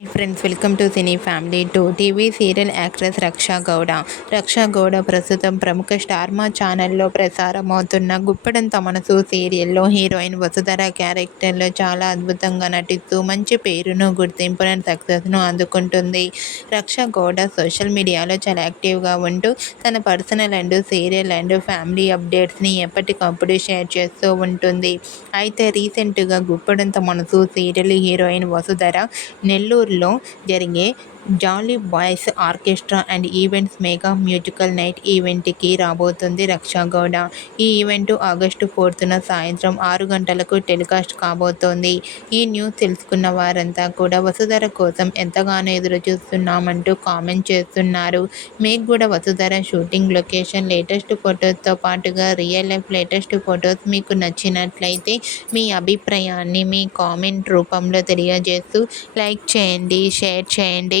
Friends welcome to cine family too TV serial actress Raksha Gowda Raksha Gowda ప్రస్తుతం ప్రముఖ star మా ఛానల్లో ప్రసారమవుతున్న గుప్పెడంత మనసు సీరియల్లో హీరోయిన్ వసుధర క్యారెక్టర్లో చాలా అద్భుతంగా నటిస్తూ మంచి పేరును గుర్తింపును సక్సెస్ను అందుకుంటుంది. రక్షా గౌడ సోషల్ మీడియాలో చాలా యాక్టివ్గా ఉంటూ తన personal and serial and family అప్డేట్స్ని ఎప్పటికప్పుడు షేర్ చేస్తూ ఉంటుంది. అయితే రీసెంట్గా గుప్పెడంత మనసు సీరియల్ హీరోయిన్ వసుధర నెల్లూరు నెల్లూరులో జరిగే jolly boys orchestra and events mega musical night ఈవెంట్కి రాబోతుంది రక్షాగౌడ. ఈ ఈవెంట్ ఆగస్టు ఫోర్త్న సాయంత్రం ఆరు గంటలకు టెలికాస్ట్ కాబోతోంది. ఈ న్యూస్ తెలుసుకున్న వారంతా కూడా వసుధర కోసం ఎంతగానో ఎదురు చూస్తున్నామంటూ కామెంట్ చేస్తున్నారు. మీకు కూడా వసుధర షూటింగ్ లొకేషన్ లేటెస్ట్ ఫొటోస్తో పాటుగా రియల్ లైఫ్ లేటెస్ట్ ఫొటోస్ మీకు నచ్చినట్లయితే మీ అభిప్రాయాన్ని మీ కామెంట్ రూపంలో తెలియజేస్తూ లైక్ చేయండి షేర్ చేయండి.